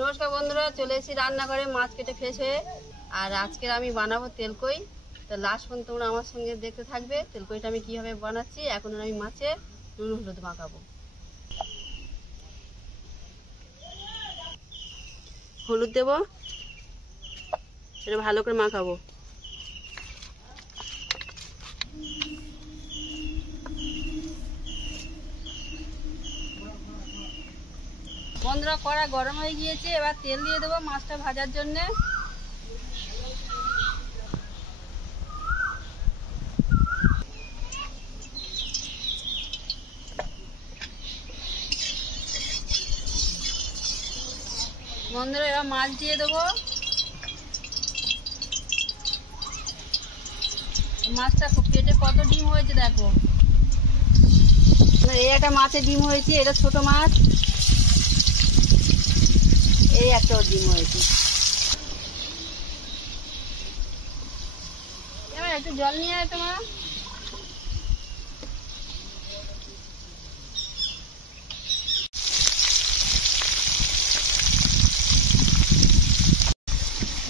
নমস্কার বন্ধুরা, চলে এসেছি রান্নাঘরে মাছ কেটে ফ্রেশ হয়ে। আর আজকের আমি বানাবো তেলকই। তো লাস্ট পর্যন্ত তোমরা আমার সঙ্গে দেখতে থাকবে তেলকইটা আমি কীভাবে বানাচ্ছি। এখন আমি মাছে নুন হলুদ মাখাবো। হলুদ দেবো, এটা ভালো করে মাখাবো। বন্ধুরা, কড়া গরম হয়ে গিয়েছে, এবার তেল দিয়ে দেবো মাছটা ভাজার জন্যে। বন্ধুরা, এবার মাছ দিয়ে দেবো। মাছটা পেটে কত ডিম হয়েছে দেখো। এই একটা মাছের ডিম হয়েছে, এটা ছোট মাছ। এই একটা ডিম হয়েছে। এবার একটু জল নিয়ে আয় তোমার।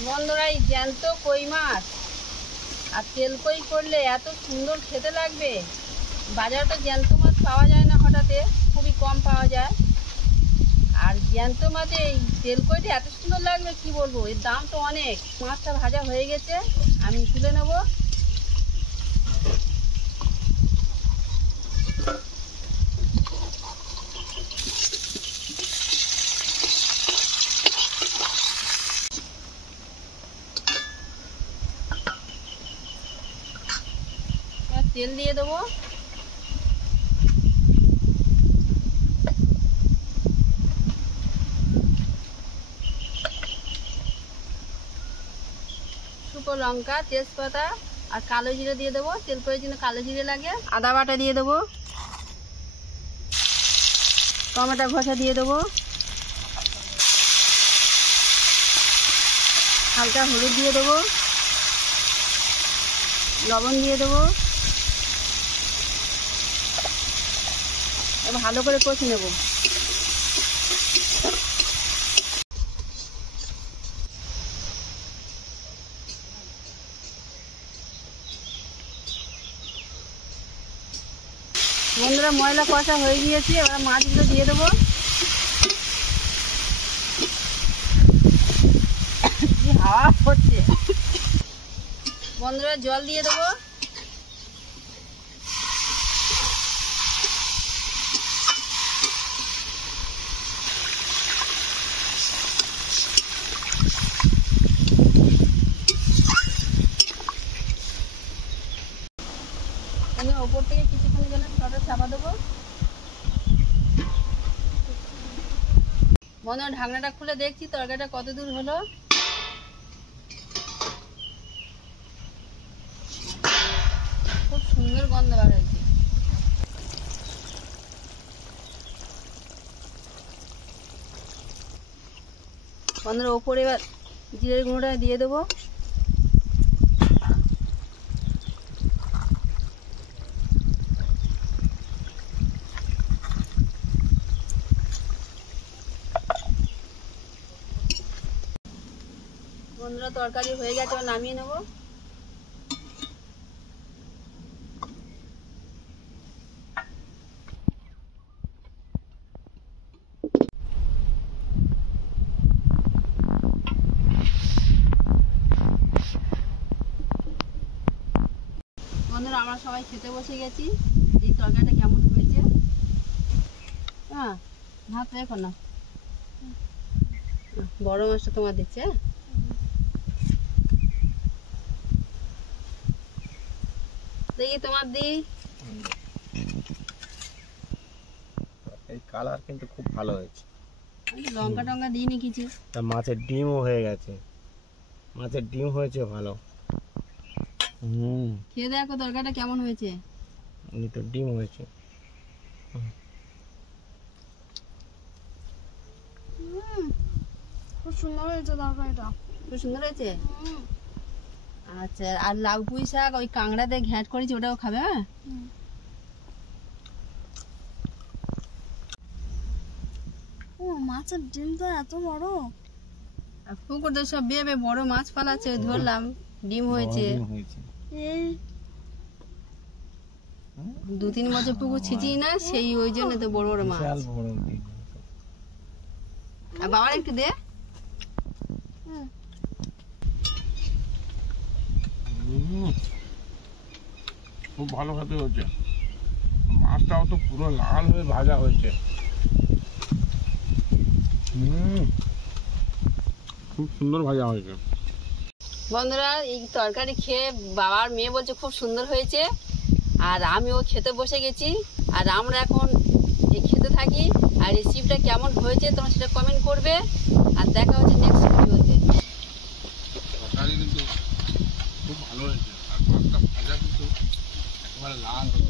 বন্ধুরা, এই জ্যান্ত কই মাছ আর তেলকই করলে এত সুন্দর খেতে লাগবে। বাজারে তো জ্যান্ত মাছ পাওয়া যায় না, হঠাৎ খুবই কম পাওয়া যায়। আর জ্যান্ত মাছে এই তেলকইটা এত সুন্দর লাগবে কি বলবো। এর দাম তো অনেক। মাছটা ভাজা হয়ে গেছে, আমি তুলে নেব। তেল দিয়ে দেবো। শুকনো লঙ্কা, তেজপাতা আর কালো জিরে দিয়ে দেবো। তেলকইয়ের জন্য কালো জিরে লাগে। আদা বাটা দিয়ে দেবো। টমেটো ঘষা দিয়ে দেবো। হালকা হলুদ দিয়ে দেবো। লবণ দিয়ে দেবো। এবার ভালো করে কষে নেব। বন্ধুরা, ময়লা কষা হয়ে গিয়েছে, এবার মাছগুলো দিয়ে দেবো। কি হাওয়া হচ্ছে। বন্ধুরা, জল দিয়ে দেবো। আমি ওপর থেকে কিছুক্ষণের জন্য ছটা চাপা দেবো। বন্ধুরা, ঢাকনাটা খুলে দেখছি তরকারিটা কত দূর হলো। খুব সুন্দর গন্ধ বার হয়েছে। বন্ধুরা, ওপরে এবার জিরের গুঁড়োটা দিয়ে দেবো। বন্ধুরা, তরকারি হয়ে গেছে, এবার নামিয়ে নেব। বন্ধুরা, আমরা সবাই খেতে বসে গেছি। এই তরকারিটা কেমন হয়েছে? হ্যাঁ, ভাত রেখো না। বড় মাছটা তোমার দিচ্ছে। দেখি তোমার দিই। এই কালার কিন্তু খুব ভালো হয়েছে। লঙ্কা টঙ্কা দিইনি কিছু। তা মাছের ডিমও হয়ে গেছে। মাছের ডিম হয়েছে ভালো। খেয়ে দেখো তরকারিটা কেমন হয়েছে। উনি তো ডিম হয়েছে। খুব সুন্দর হয়েছে তরকারিটা। খুব সুন্দর হয়েছে। আচ্ছা, আর লাউ পুঁই শাক ওই কাঁকড়াতে ঘ্যাট করেছি, ওটাও খাবে? হ্যাঁ, মাছের ডিম তো এত বড়। আর পুকুরে সব বেয়ে বড় মাছ পালাচ্ছে, ওই ধরলাম, ডিম হয়েছে। এই 2-3 বছর পুকুর ছিঁচি না, সেই ওই জন্য তো বড় বড় মাছ। বিশাল বড় ডিম। আর বাবার একটু দে। খুব ভালো খেতে হচ্ছে, মাছটাও তো পুরো লাল হয়ে ভাজা হয়েছে। খুব সুন্দর ভাজা হয়েছে। বন্ধুরা, এই তরকারি খেয়ে বাবার মেয়ে বলছে খুব সুন্দর হয়েছে, আর আমিও খেতে বসে গেছি। আর আমরা এখন এই খেতে থাকি। আর রেসিপিটা কেমন হয়েছে তোমরা সেটা কমেন্ট করবে। আর দেখা হচ্ছে নেক্সট ভিডিওতে। তরকারি কিন্তু খুব ভালো হয়েছে, আর মাছটা ভাজা কিন্তু একেবারে লাল হয়েছে।